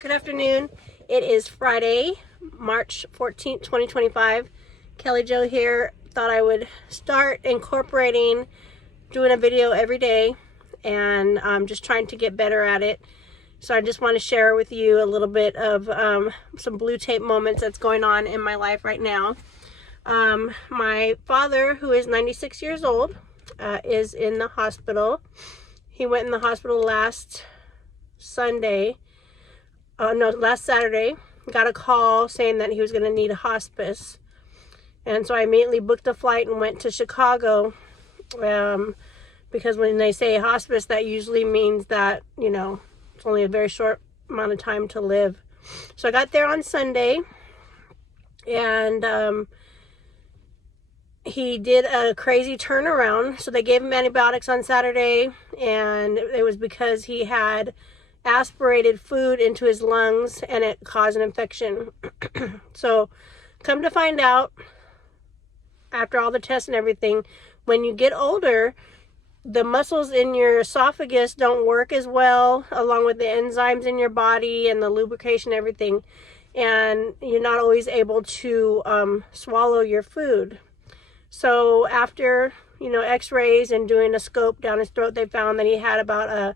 Good afternoon. It is Friday, March 14th, 2025. Kelly Jo here. Thought I would start incorporating doing a video every day, and I'm just trying to get better at it. So I just want to share with you a little bit of some blue tape moments that's going on in my life right now. My father, who is 96 years old, is in the hospital. He went in the hospital last Saturday, got a call saying that he was going to need a hospice. And so I immediately booked a flight and went to Chicago, because when they say hospice, that usually means that, it's only a very short amount of time to live. So I got there on Sunday, and he did a crazy turnaround. So they gave him antibiotics on Saturday, and it was because he had aspirated food into his lungs and it caused an infection. So come to find out, after all the tests and everything, when you get older, the muscles in your esophagus don't work as well, along with the enzymes in your body and the lubrication, everything, and you're not always able to swallow your food. So after x-rays and doing a scope down his throat, they found that he had about a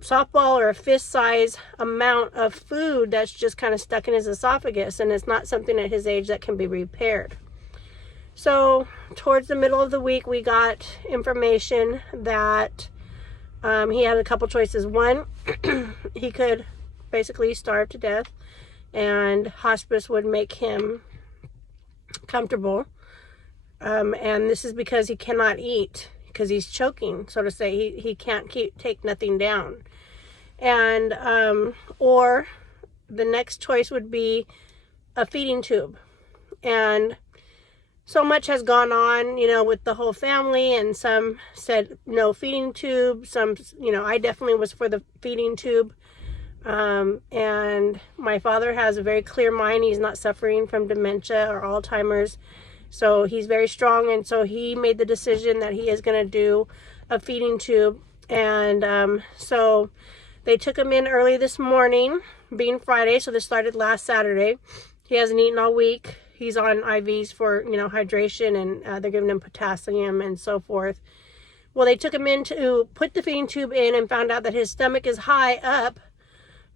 softball or a fist size amount of food that's just kind of stuck in his esophagus, and it's not something at his age that can be repaired. So towards the middle of the week, we got information that he had a couple choices. One, he could basically starve to death, and hospice would make him comfortable, and this is because he cannot eat, because he's choking, so to say. He can't take nothing down. And or the next choice would be a feeding tube. And so much has gone on, with the whole family, and some said no feeding tube. Some, I definitely was for the feeding tube. And my father has a very clear mind. He's not suffering from dementia or Alzheimer's. So he's very strong, and so he made the decision that he is going to do a feeding tube. And so they took him in early this morning, being Friday, so this started last Saturday. He hasn't eaten all week. He's on IVs for, hydration, and they're giving him potassium and so forth. Well, they took him in to put the feeding tube in and found out that his stomach is high up,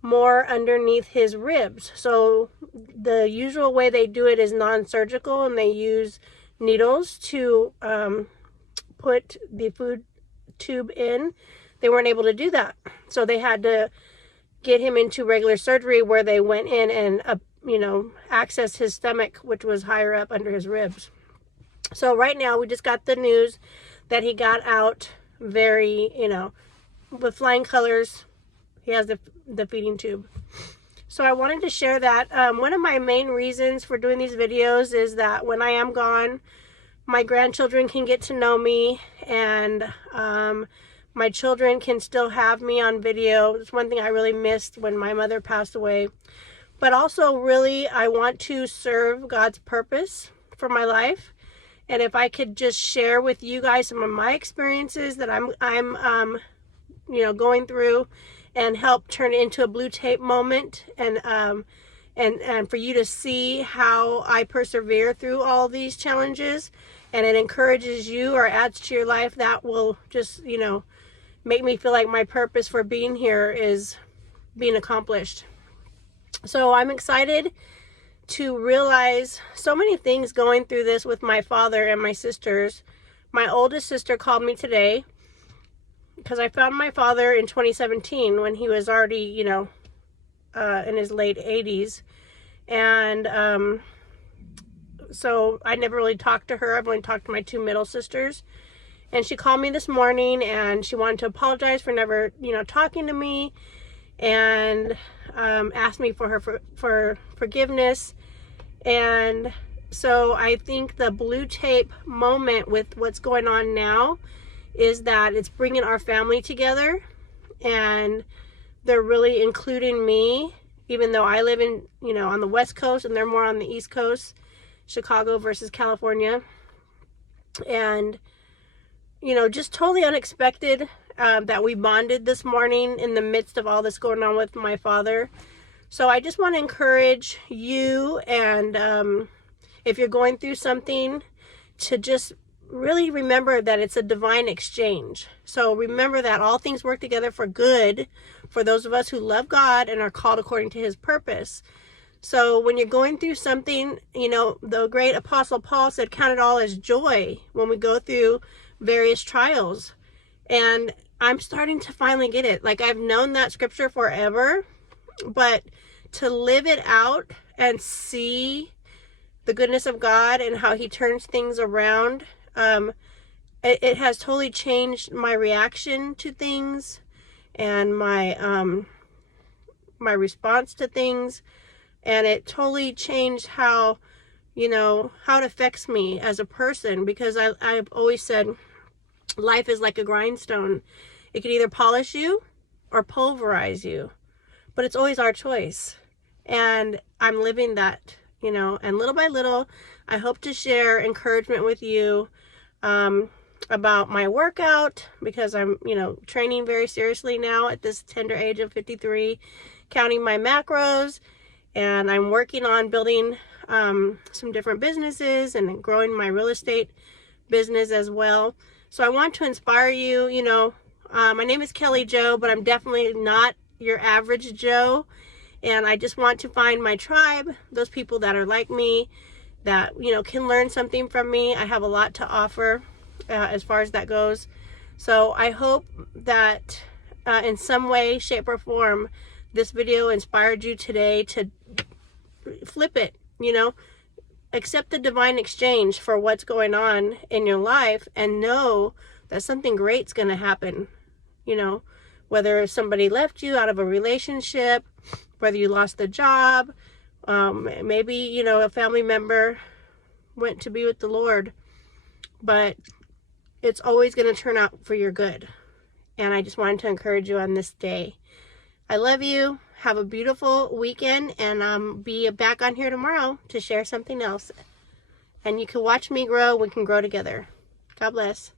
more underneath his ribs. So the usual way they do it is non-surgical, and they use needles to put the food tube in. They weren't able to do that, so they had to get him into regular surgery, where they went in and accessed his stomach, which was higher up under his ribs. So right now we just got the news that he got out very, with flying colors. He has the feeding tube. So I wanted to share that. One of my main reasons for doing these videos is that when I am gone, my grandchildren can get to know me, and my children can still have me on video. It's one thing I really missed when my mother passed away. But also, really, I want to serve God's purpose for my life. And if I could just share with you guys some of my experiences that I'm going through, and help turn it into a blue tape moment, and for you to see how I persevere through all these challenges, and it encourages you or adds to your life, that will just, make me feel like my purpose for being here is being accomplished. So I'm excited to realize so many things going through this with my father and my sisters. My oldest sister called me today, because I found my father in 2017 when he was already, in his late 80s. And so I never really talked to her. I've only talked to my two middle sisters. And she called me this morning, and she wanted to apologize for never, talking to me, and asked me for her forgiveness. And so I think the blue tape moment with what's going on now is that it's bringing our family together, and they're really including me, even though I live in, on the West Coast, and they're more on the East Coast, Chicago versus California. And, just totally unexpected that we bonded this morning in the midst of all this going on with my father. So I just want to encourage you, and if you're going through something, to just really remember that it's a divine exchange. So remember that all things work together for good for those of us who love God and are called according to his purpose. So when you're going through something, you know, the great Apostle Paul said, count it all as joy when we go through various trials. And I'm starting to finally get it. Like, I've known that scripture forever, but to live it out and see the goodness of God and how he turns things around, it has totally changed my reaction to things and my my response to things. And it totally changed how, you know, how it affects me as a person, because I've always said life is like a grindstone. It can either polish you or pulverize you, but it's always our choice. And I'm living that, you know, and little by little, I hope to share encouragement with you about my workout, because I'm, you know, training very seriously now at this tender age of 53, counting my macros, and I'm working on building some different businesses and growing my real estate business as well. So I want to inspire you. You know, my name is Kelly Jo, but I'm definitely not your average Joe. And I just want to find my tribe, those people that are like me, that, you know, can learn something from me. I have a lot to offer as far as that goes. So I hope that in some way, shape, or form, this video inspired you today to flip it, you know, accept the divine exchange for what's going on in your life, and know that something great's going to happen. You know, whether somebody left you out of a relationship, whether you lost the job, maybe, you know, a family member went to be with the Lord, but it's always going to turn out for your good. And I just wanted to encourage you on this day. I love you. Have a beautiful weekend, and be back on here tomorrow to share something else. And you can watch me grow. We can grow together. God bless.